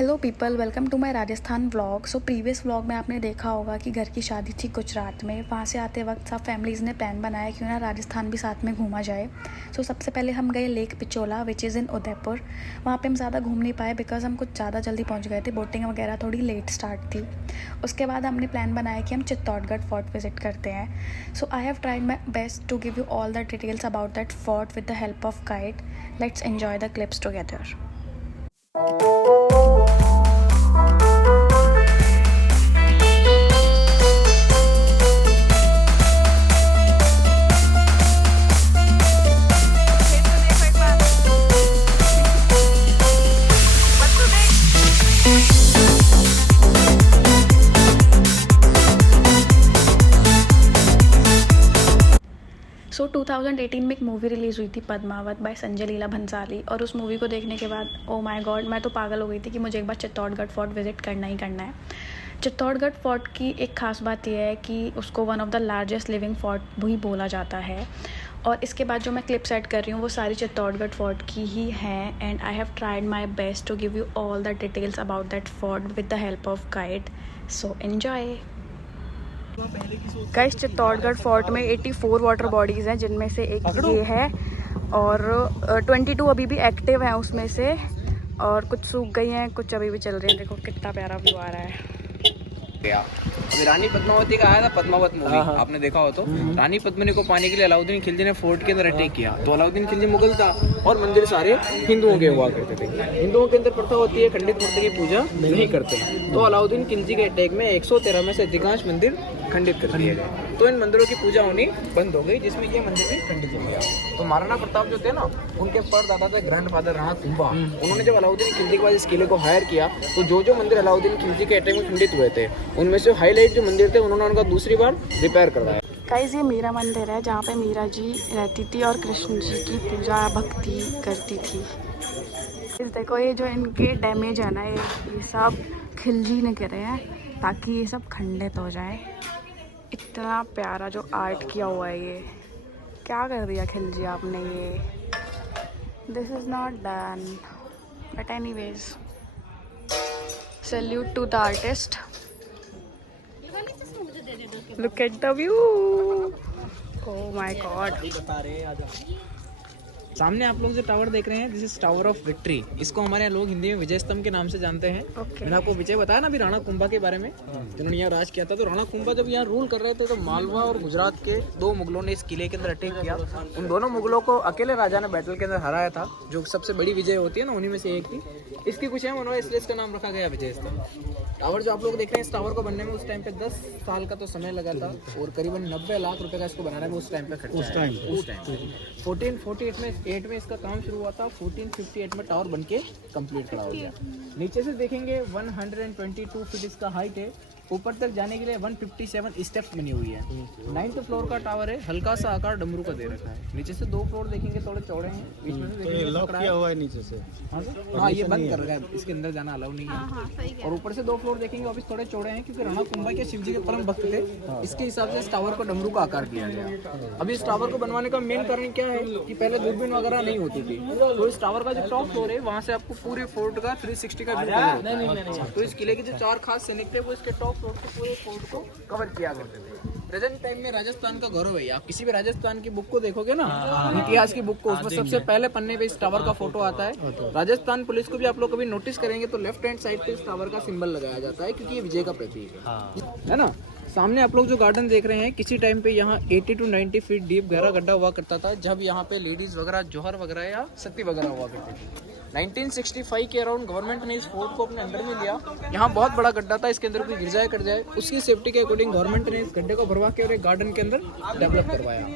Hello people, welcome to my Rajasthan vlog. So previous vlog में आपने देखा होगा कि घर की शादी थी गुजरात में। वहाँ से आते वक्त सब फैमिलीज़ ने प्लान बनाया क्यों ना राजस्थान भी साथ में घूमा जाए। सो सबसे पहले हम गए lake Pichola which is in Udaipur. वहाँ पे हम ज़्यादा घूम नहीं पाए बिकॉज हम कुछ ज़्यादा जल्दी पहुँच गए थे। बोटिंग वगैरह थोड़ी लेट स्टार्ट थी। उसके बाद हमने प्लान बनाया कि हम चित्तौड़गढ़ फोर्ट विज़िट करते हैं। So I have tried my best to give you all the details about that fort with the help of guide. Let's enjoy the clips together. So 2018 में एक मूवी रिलीज़ हुई थी Padmaavat by Sanjay Leela Bhansali, और उस movie को देखने के बाद ओ माय गॉड मैं तो पागल हो गई थी कि मुझे एक बार चित्तौड़गढ़ फोर्ट विज़िट करना ही करना है। चित्तौड़गढ़ फोर्ट की एक ख़ास बात यह है कि उसको one of the largest living fort भी बोला जाता है। और इसके बाद जो मैं क्लिप्स ऐड कर रही हूँ वो सारी चित्तौड़गढ़ फोर्ट की ही हैं। And I have tried my best to give you all the details about that fort with the help of guide. So enjoy. Guys, Chittorgarh fort में 84 वाटर बॉडीज़ हैं जिनमें से एक ये है और 22 अभी भी एक्टिव हैं उसमें से, और कुछ सूख गई हैं, कुछ अभी भी चल रही हैं। देखो कितना प्यारा व्यू आ रहा है। अभी रानी पद्मावती का आया था पद्मावत मूवी, आपने देखा हो तो। रानी पद्मिनी को पाने के लिए अलाउद्दीन खिलजी ने फोर्ट के अंदर अटैक किया। तो अलाउद्दीन खिलजी मुगल था और मंदिर सारे हिंदुओं के हुआ करते थे। हिंदुओं के अंदर प्रथा होती है खंडित मूर्ति की पूजा नहीं करते हैं। तो अलाउद्दीन खिलजी के अटैक में 113 में से अधिकांश मंदिर खंडित कर दिए गए। तो इन मंदिरों की पूजा होनी बंद हो गई, जिसमें ये मंदिर भी खंडित हो गया। तो महाराणा प्रताप जो थे ना, उनके परदादा थे ग्रैंडफादर राणा कुंभा। उन्होंने जब अलाउद्दीन खिलजी के बाद इस किले को हायर किया तो जो मंदिर अलाउद्दीन खिलजी के अटैक में खंडित हुए थे उनमें से हाईलाइट जो मंदिर थे उन्होंने उनका दूसरी बार रिपेयर करवाया। गाइस, ये मीरा मंदिर है जहाँ पे मीरा जी रहती थी और कृष्ण जी की पूजा भक्ति करती थी। इस देखो ये जो इनके डैमेज है ना, ये सब खिलजी ने करे हैं ताकि ये सब खंडित हो जाए। इतना प्यारा जो आर्ट किया हुआ है, ये क्या कर दिया खिलजी आपने। ये this is not done but anyways salute to the artist. Look at the view, oh my god. सामने आप लोग जो टावर देख रहे हैं this is tower of victory. इसको हमारे यहाँ लोग हिंदी में विजय स्तंभ के नाम से जानते हैं। मैंने आपको विजय बताया ना अभी राणा कुंभा के बारे में, जिन्होंने यहाँ राज किया था। तो राणा कुंभा जब यहाँ रूल कर रहे थे तो मालवा और गुजरात के 2 मुगलों ने इस किले के अंदर अटैक किया। उन दोनों मुगलों को अकेले राजा ने बैटल के अंदर हराया था, जो सबसे बड़ी विजय होती है ना, उन्हीं में से एक थी। इसकी कुछ है उन्होंने, इसलिए इसका नाम रखा गया विजय स्तंभ। टावर जो आप लोग देख रहे हैं, इस टावर को बनने में उस टाइम पे 10 साल का तो समय लगा था और करीबन 90 लाख रुपए का इसको बनाने में उस टाइम पे खर्चा उस टाइम 1448 में इसका काम शुरू हुआ था। 1458 में टावर बनके कंप्लीट खड़ा हो गया। नीचे से देखेंगे 122 फीट इसका हाइट है। ऊपर तक जाने के लिए 157 स्टेप्स बनी हुई है। 9th फ्लोर का टावर है, हल्का सा आकार डमरू का दे रखा है। नीचे से 2 फ्लोर देखेंगे थोड़े चौड़े हैं, बीच में से देखेंगे लॉक किया हुआ है नीचे से। हाँ, ये बंद कर रखा है, इसके अंदर जाना अलाउ नहीं है। और ऊपर से 2 फ्लोर देखेंगे, ऑफिस थोड़े चौड़े हैं क्योंकि राणा कुंभा के शिव जी के परम भक्त थे। इसके हिसाब से इस टावर को डमरू का आकार दिया गया। अभी इस टावर को बनवाने का मेन कारण क्या है कि पहले दूरबीन वगैरह नहीं होती थी। तो इस टावर का जो टॉप फ्लोर है वहाँ से आपको पूरे फोर्ट का 360 का व्यू मिलेगा। तो इस किले के जो 4 खास सैनिक थे वो इसके टॉप फ्लोर के पूरे फोर्ट को कवर किया करते थे। प्रेजेंट टाइम में राजस्थान का गौरव है। आप किसी भी राजस्थान की बुक को देखोगे ना, इतिहास की बुक को, उसमें सबसे पहले पन्ने पे इस टावर का फोटो आता है। राजस्थान पुलिस को भी आप लोग कभी नोटिस करेंगे तो लेफ्ट हैंड साइड पे इस टावर का सिंबल लगाया जाता है क्योंकि ये विजय का प्रतीक है ना। सामने आप लोग जो गार्डन देख रहे हैं, किसी टाइम पे यहाँ 80 to 90 फीट डीप गहरा गड्ढा हुआ करता था, जब यहाँ पे लेडीज वगैरह जोहर वगैरह या सती वगैरह हुआ करती थी। 1965 के अराउंड गवर्नमेंट ने इस फोर्ट को अपने अंदर में लिया। यहाँ बहुत बड़ा गड्ढा था, इसके अंदर कोई गिर जाए कर जाए, उसकी सेफ्टी के अकॉर्डिंग गवर्नमेंट ने इस गड्ढे को भरवा के और एक गार्डन के अंदर डेवलप करवाया।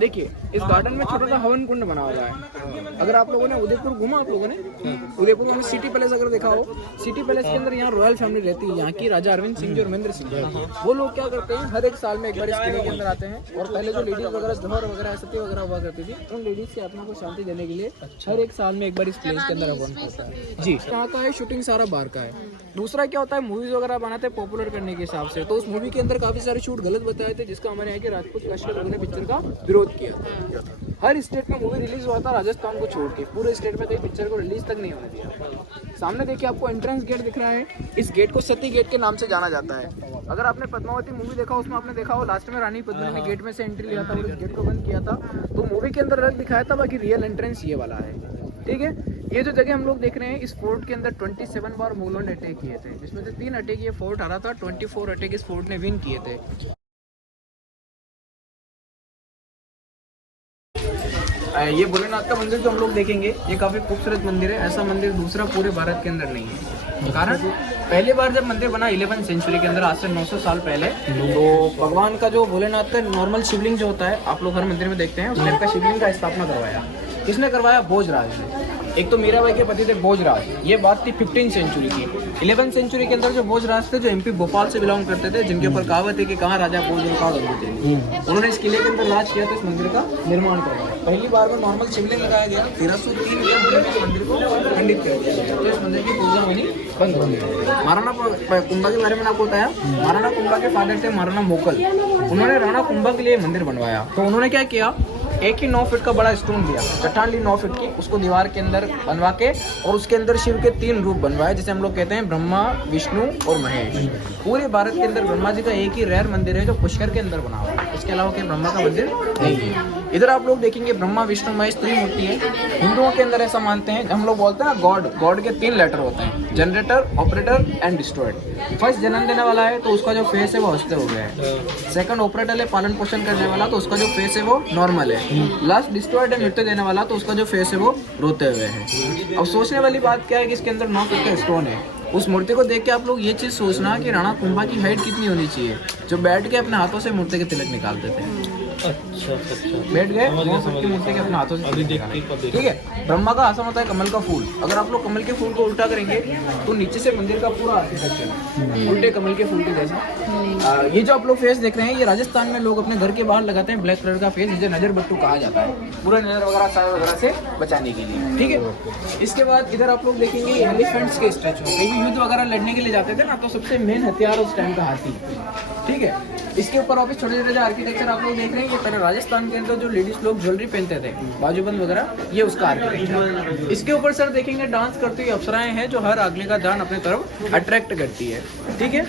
देखिए इस गार्डन में छोटा सा हवन कुंड बना हुआ है। अगर आप लोगों ने उदयपुर घूमा, आप लोगों ने उदयपुर में सिटी पैलेस अगर देखा हो, सिटी पैलेस के अंदर यहाँ रॉयल फैमिली रहती है, यहाँ की राजा अरविंद सिंह जी और महेंद्र सिंह जी। वो लोग क्या करते हैं, हर एक साल में एक बार इस किले के अंदर आते हैं और पहले जो लेडीज वगैरह जोहर वगैरह सती वगैरह हुआ करती थी, उन लेडीज की आत्मा को शांति देने के लिए हर एक साल में एक बार इस प्लेस के अंदर हवन होता है। जी, यहाँ का है शूटिंग सारा बाहर का है। दूसरा क्या होता है, मूवीज वगैरह बनाते हैं पॉपुलर करने के हिसाब से, तो उस मूवी के अंदर काफी सारे शूट गलत बताए थे, जिसका हमारे यहाँ के राजपूत लश्कर ने पिक्चर का विरोध किया। हर स्टेट में मूवी रिलीज हुआ था राजस्थान को छोड़ के, पूरे स्टेट में कहीं पिक्चर को रिलीज तक नहीं होने दिया। सामने देखिए आपको एंट्रेंस गेट दिख रहा है, इस गेट को सती गेट के नाम से जाना जाता है। अगर आपने पद्मावती मूवी देखा उसमें आपने देखा हो लास्ट में रानी पद्मिनी ने गेट में से एंट्री लिया था और इस गेट को बंद किया था, तो मूवी के अंदर अलग दिखाया था, बाकी रियल एंट्रेंस ये वाला है। ठीक है, ये जो जगह हम लोग देख रहे हैं, इस फोर्ट के अंदर 27 बार मुगलों ने अटैक किए थे, जिसमें से 3 अटैक ये फोर्ट हारा था, 24 अटैक इस फोर्ट ने विन किए थे। ये भोलेनाथ का मंदिर जो हम लोग देखेंगे, ये काफ़ी खूबसूरत मंदिर है। ऐसा मंदिर दूसरा पूरे भारत के अंदर नहीं है। कारण पहली बार जब मंदिर बना 11वीं सेंचुरी के अंदर, आज से 900 साल पहले, तो भगवान का जो भोलेनाथ का नॉर्मल शिवलिंग जो होता है, आप लोग हर मंदिर में देखते हैं, उस टाइप का शिवलिंग का स्थापना करवाया। किसने करवाया? भोजराज ने। एक तो मीराबाई के पति थे भोजराज, ये बात थी 15वीं सेंचुरी की। 11वीं सेंचुरी के अंदर जो भोजराज थे, जो एमपी भोपाल से बिलोंग करते थे, जिनके ऊपर कहावत है कि कहाँ राजा भोज और कहाँ गंगू थे, उन्होंने इस किले के अंदर राज किया, तो इस मंदिर का निर्माण करवाया। पहली बार में नॉर्मल शिवलिंग लगाया गया, 1303 में इस मंदिर को खंडित कर दिया गया, तो इस मंदिर की पूजा होनी बंद हो गई। महाराणा कुंभा के बारे में आपको बताया, महाराणा कुंभा के फादर थे महाराणा मोकल, उन्होंने राणा कुंभा के लिए मंदिर बनवाया। तो उन्होंने क्या किया, एक ही 9 फीट का बड़ा स्टोन दिया, चट्टान ली 9 फीट की, उसको दीवार के अंदर बनवा के, और उसके अंदर शिव के 3 रूप बनवाए, जिसे हम लोग कहते हैं ब्रह्मा, विष्णु और महेश। पूरे भारत के अंदर ब्रह्मा जी का एक ही रेयर मंदिर है जो पुष्कर के अंदर बना हुआ है, इसके अलावा कहीं ब्रह्मा का मंदिर नहीं है। इधर आप लोग देखेंगे ब्रह्मा, विष्णु, महेश त्रिमूर्ति है। हिंदुओं के अंदर ऐसा मानते हैं, हम लोग बोलते हैं ना गॉड के 3 लेटर होते हैं, generator, operator and destroyer. First जन्म देने वाला है तो उसका जो फेस है वो हंसते हुए है। सेकंड ऑपरेटर है, पालन पोषण करने वाला, तो उसका जो फेस है वो नॉर्मल है। लास्ट डिस्ट्रॉयड है, मृत्यु देने वाला, तो उसका जो फेस है वो रोते हुए है। अब सोचने वाली बात क्या है कि इसके अंदर 9 फीट का स्टोन है। उस मूर्ति को देख के आप लोग ये चीज़ सोचना कि राणा कुंभा की हाइट कितनी होनी चाहिए, जो बैठ के अपने हाथों से मूर्ति के तिलक निकालते थे। अच्छा, बैठ गए मूर्ति के अपने हाथों से, ठीक है। ब्रह्मा का आसन होता है कमल का फूल, अगर आप लोग कमल के फूल को उल्टा करेंगे तो नीचे से मंदिर का पूरा आर्किटेक्चर उल्टे कमल के फूल के जैसा। ये जो आप लोग फेस देख रहे हैं, ये राजस्थान में लोग अपने घर के बाहर लगाते हैं, ब्लैक कलर का फेस, जिसे नजर बट्टू कहा जाता है, पूरा नजर वगैरह सारे वगैरह से बचाने के लिए, ठीक है। इसके बाद इधर आप लोग देखेंगे एलिफेंट्स के स्टैचू, कहीं युद्ध वगैरह लड़ने के लिए जाते थे ना, तो सबसे मेन हथियार उस टाइम का हाथी, ठीक है। इसके ऊपर वापस छोटे छोटे आर्किटेक्चर आप लोग देख रहे हैं, ये पहले राजस्थान के अंदर जो लेडीज लोग ज्वेलरी पहनते थे, बाजूबंद वगैरह, ये उसका आर्किटेक्चर। इसके ऊपर सर देखेंगे डांस करती हुई अप्सराएं हैं, जो हर अगले का ध्यान अपने तरफ अट्रैक्ट करती है, ठीक है।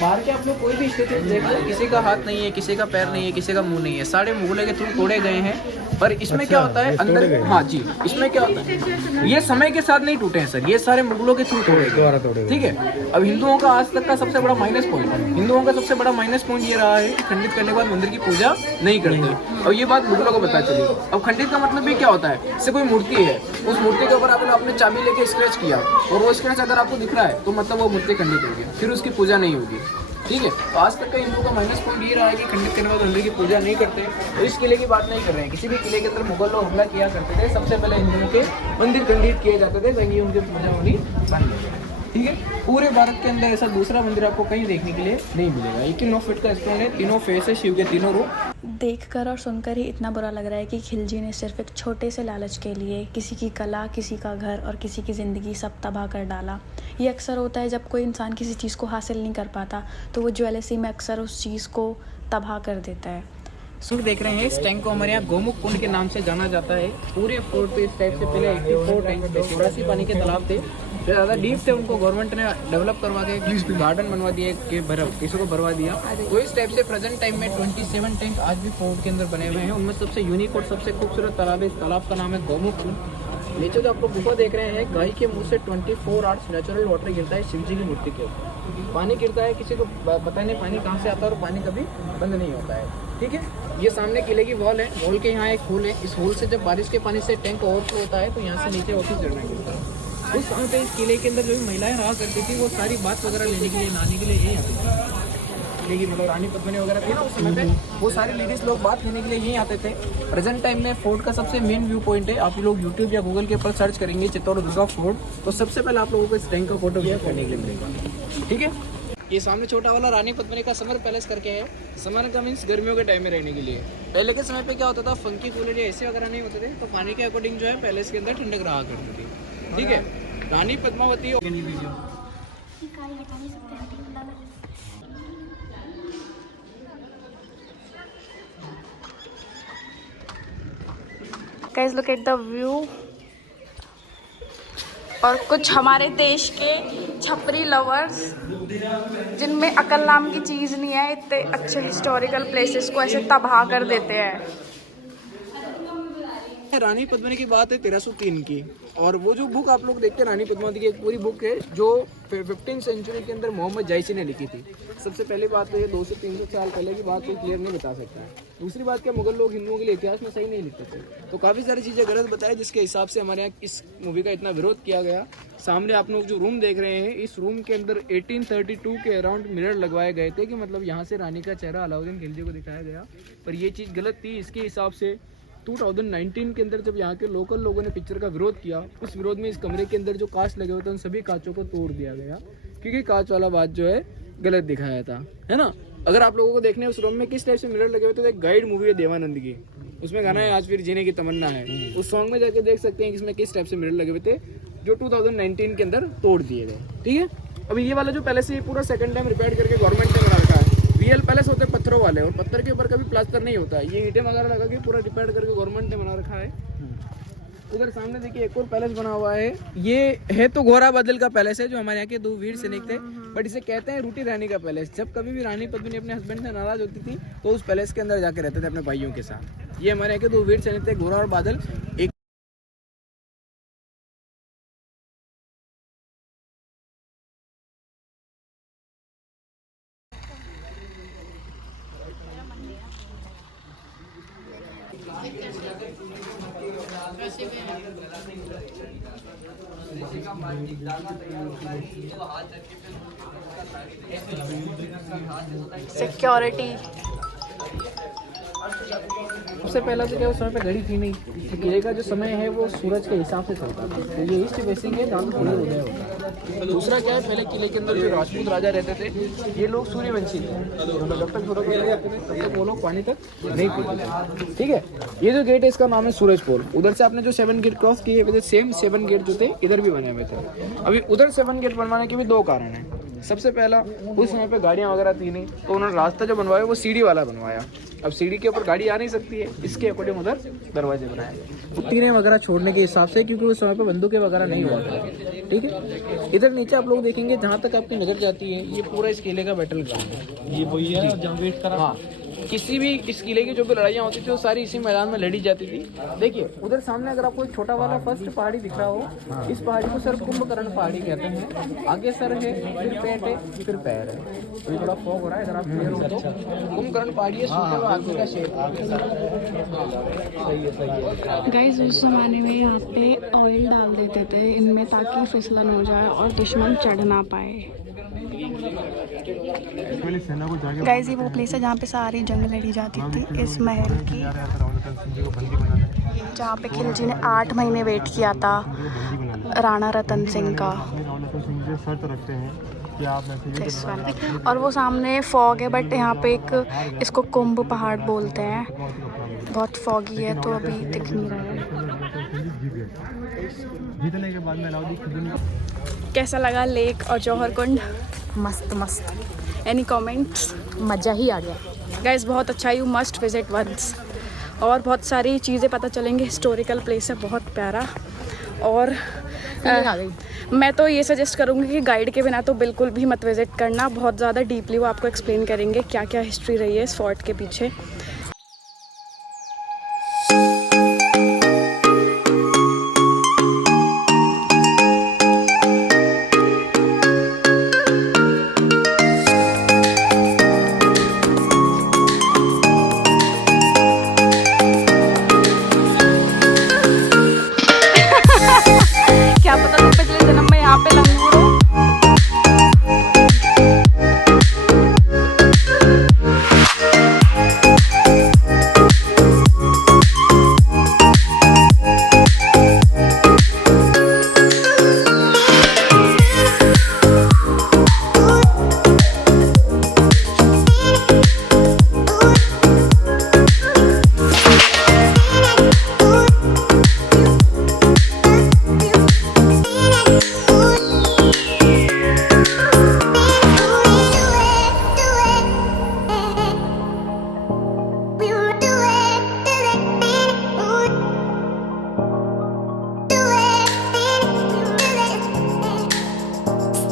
बाहर के आप लोग कोई भी स्थिति देख लो, किसी का हाथ नहीं है, किसी का पैर नहीं है, किसी का मुंह नहीं है, सारे मुगलों के थ्रू तोड़े गए हैं। पर इसमें क्या होता है अंदर, हाँ जी, इसमें क्या होता है, ये समय के साथ नहीं टूटे हैं सर, ये सारे मुगलों के थ्रू तोड़े गए, ठीक है। अब हिंदुओं का आज तक का सबसे बड़ा माइनस पॉइंट है, हिंदुओं का सबसे बड़ा माइनस पॉइंट ये रहा है कि खंडित करने के बाद मंदिर की पूजा नहीं करते, और ये बात मुगलों को पता चली। अब खंडित का मतलब भी क्या होता है, जैसे कोई मूर्ति है, उस मूर्ति के ऊपर आपने चाबी लेके स्क्रैच किया, और वो स्क्रैच अगर आपको दिख रहा है तो मतलब वो मूर्ति खंडित होगी, फिर उसकी पूजा नहीं होगी, ठीक है। तो आज तक का हिंदुओं का माइनस पॉइंट ये रहा है कि खंडित करने के बाद मंदिर की पूजा नहीं करते। तो इस किले की बात नहीं कर रहे हैं, किसी भी किले के अंदर मुगल लोग हमला किया करते थे, सबसे पहले हिंदुओं के मंदिर खंडित किए जाते थे, ताकि उनकी पूजा होनी बंद हो जाए, ठीक है। पूरे भारत के अंदर ऐसा दूसरा मंदिर आपको कहीं देखने के लिए नहीं मिलेगा। 9 फीट का स्टोन है, 3 फेस है, शिव के 3 रूप। देखकर और सुनकर ही इतना बुरा लग रहा है कि खिलजी ने सिर्फ एक छोटे से लालच के लिए किसी की कला, किसी का घर और किसी की ज़िंदगी सब तबाह कर डाला। ये अक्सर होता है जब कोई इंसान किसी चीज़ को हासिल नहीं कर पाता, तो वो ज्वेलसी में अक्सर उस चीज़ को तबाह कर देता है। सूट देख रहे हैं, इस टैंक को हमारे यहाँ गोमुख कुंड के नाम से जाना जाता है। पूरे फोर्ट पे इस टाइप से पहले 84 टैंक थे, 84 पानी के तालाब थे, जो ज़्यादा डीप थे, उनको गवर्नमेंट ने डेवलप करवा के गार्डन बनवा दिया कि किसी को भरवा दिया। तो इस टाइप से प्रेजेंट टाइम में 27 टैंक आज भी फोर्ट के अंदर बने हुए हैं। उनमें सबसे यूनिक और सबसे खूबसूरत तालाब है, इस तालाब का नाम है गोमुख कुंड। नीचे जो आप लोग गुफा देख रहे हैं, गाय के मुंह से 24 आवर्स नेचुरल वाटर गिरता है शिव जी की मूर्ति के ऊपर। पानी गिरता है, किसी को पता नहीं पानी कहाँ से आता है, और पानी कभी बंद नहीं होता है, ठीक है। ये सामने किले की वॉल है, वॉल के यहाँ एक होल है, इस होल से जब बारिश के पानी से टैंक ओवरफ्लो होता है तो यहाँ से नीचे वापस गिरना गिरता है। उस समय पे इस किले के अंदर जो भी महिलाएं रहा करती थी, वो सारी बात वगैरह लेने के लिए, नहाने के लिए यहीं आती थी। लेकिन मतलब रानी पद्मिनी वगैरह थी ना उस समय पे, वो सारे लेडीज लोग बात लेने के लिए यहीं आते थे। प्रेजेंट टाइम में फोर्ट का सबसे मेन व्यू पॉइंट है, आप लोग यूट्यूब या गूगल के ऊपर सर्च करेंगे चित्तौड़गढ़ फोर्ट, तो सबसे पहले आप लोगों को इस टैंक का फोटो व्यू करने के लिए मिलेगा, ठीक है। ये सामने छोटा वाला रानी पद्मिनी का समर पैलेस करके है। समर का मीन्स गर्मियों के टाइम में रहने के लिए। पहले के समय पे क्या होता था, फंकी कूलर या ऐसे वगैरह नहीं होते थे, तो पानी के अकॉर्डिंग जो है पैलेस के अंदर ठंडक रहा करती थी, ठीक है। Rani Padmavati guys look at the view. और कुछ हमारे देश के छपरी लवर्स जिनमें अकल नाम की चीज़ नहीं है, इतने अच्छे हिस्टोरिकल प्लेसेस को ऐसे तबाह कर देते हैं। रानी पद्मिनी की बात है 1303 की, और वो जो बुक आप लोग देखते हैं रानी पद्मावती की एक पूरी बुक है जो 15th सेंचुरी के अंदर मोहम्मद जायसी ने लिखी थी। सबसे पहली बात तो ये 200 से 300 साल पहले की बात कोई क्लियर नहीं बता सकता है। दूसरी बात क्या, मुगल लोग हिंदुओं के लिए इतिहास में सही नहीं लिखते थे, तो काफ़ी सारी चीज़ें गलत बताई, जिसके हिसाब से हमारे यहाँ इस मूवी का इतना विरोध किया गया। सामने आप लोग जो रूम देख रहे हैं, इस रूम के अंदर 1832 के अराउंड मिरर लगवाए गए थे कि मतलब यहाँ से रानी का चेहरा अलाउद्दीन खिलजी को दिखाया गया, पर ये चीज़ गलत थी। इसके हिसाब से 2019 के अंदर जब यहाँ के लोकल लोगों ने पिक्चर का विरोध किया, उस विरोध में इस कमरे के अंदर जो कांच लगे हुए थे उन सभी कांचों को तोड़ दिया गया, क्योंकि कांच वाला बात जो है गलत दिखाया था, है ना। अगर आप लोगों को देखने उस रूम में किस टाइप से मिरर लगे हुए थे, तो एक गाइड मूवी है देवानंद की, उसमें गाना है आज फिर जीने की तमन्ना है, उस सॉन्ग में जाकर देख सकते हैं कि इसमें किस टाइप से मिरर लगे हुए थे, जो 2019 के अंदर तोड़ दिए गए। ठीक है, अभी ये वाला जो पैलेस है पूरा सेकंड टाइम रिपेयर करके गवर्नमेंट ने बना रखा है। रियल पैलेस होते हैं पत्थरों वाले, और पत्थर के ऊपर कभी प्लास्टर नहीं होता है, ये ईंटें वगैरह लगा के पूरा रिपेयर करके गवर्नमेंट ने बना रखा है। उधर सामने देखिए एक और पैलेस बना हुआ है, ये है तो घोड़ा बदल का पैलेस है, जो हमारे यहाँ के 2 वीर सैनिक थे, बट इसे कहते हैं रूटी रानी का पैलेस। जब कभी भी रानी पद्मिनी अपने हस्बैंड से नाराज होती थी तो उस पैलेस के अंदर जाके रहते थे अपने भाइयों के साथ। ये हमारे यहाँ के 2 वीर सैनिक थे, घोड़ा और बादल। एक सिक्योरिटी। सबसे पहला तो क्या उस समय पे घड़ी थी नहीं, किले का जो समय है वो सूरज के हिसाब से चलता था, तो ये ईस्ट फेसिंग है जहाँ सूर्य उदय होता है। दूसरा क्या है, पहले किले के अंदर जो राजपूत राजा रहते थे ये लोग सूर्यवंशी थे, जब तक सूरज उदय होते थे तब तक वो लोग पानी तक नहीं पीते थे। ठीक है, ये जो गेट है इसका नाम है सूरज पोल। उधर से आपने जो 7 गेट क्रॉस किए हुए थे, सेम 7 गेट जो थे इधर भी बने हुए थे। अभी उधर 7 गेट बनवाने के भी 2 कारण हैं। सबसे पहला, उस समय पे गाड़ियाँ वगैरह थी नहीं, तो उन्होंने रास्ता जो बनवाया वो सीढ़ी वाला बनवाया। अब सीढ़ी के ऊपर गाड़ी आ नहीं सकती है, इसके अकॉर्डिंग उधर दरवाजे बनाए तीरें वगैरह छोड़ने के हिसाब से, क्योंकि उस समय पे बंदूकें वगैरह नहीं हुआ था। ठीक है, इधर नीचे आप लोग देखेंगे जहाँ तक आपकी नजर जाती है ये पूरा इस किले का बैटल ग्राउंड है। ये वही है जहाँ वेट करा। हाँ, किसी भी इस किले की जो भी लड़ाइयाँ होती थी वो सारी इसी मैदान में लड़ी जाती थी। देखिए उधर सामने अगर आपको एक छोटा वाला फर्स्ट पहाड़ी दिख रहा हो, इस पहाड़ी को सर कुंभकर्ण पहाड़ी कहते हैं। आगे सर है, फिर पेट है, फिर पैर है। तो ये थोड़ा फॉग हो रहा है, अगर आप क्लियर हो तो कुंभकर्ण पहाड़ी है, सूखे हुए आदमी का शेप। गाइस उस ज़माने में यहाँ पे ऑयल डाल देते थे इनमें ताकि फिसलन हो जाए और दुश्मन चढ़ ना पाए। गाइस ये वो प्लेस है जहाँ पे सारी जंग लड़ी जाती थी इस महल की, जहाँ पे खिलजी ने 8 महीने वेट किया था राणा रतन सिंह का। और वो सामने फॉग है, बट यहाँ पे एक इसको कुंभ पहाड़ बोलते हैं, बहुत फॉगी है तो अभी दिख नहीं रहा है। कैसा लगा लेक और जौहर कुंड? मस्त मस्त, एनी कमेंट्स? मज़ा ही आ गया गाइस बहुत अच्छा, यू मस्ट विजिट वंस। और बहुत सारी चीज़ें पता चलेंगी, हिस्टोरिकल प्लेस है बहुत प्यारा। और आ गई। मैं तो ये सजेस्ट करूँगी कि गाइड के बिना तो बिल्कुल भी मत विज़िट करना, बहुत ज़्यादा डीपली वो आपको एक्सप्लेन करेंगे क्या क्या हिस्ट्री रही है इस फोर्ट के पीछे।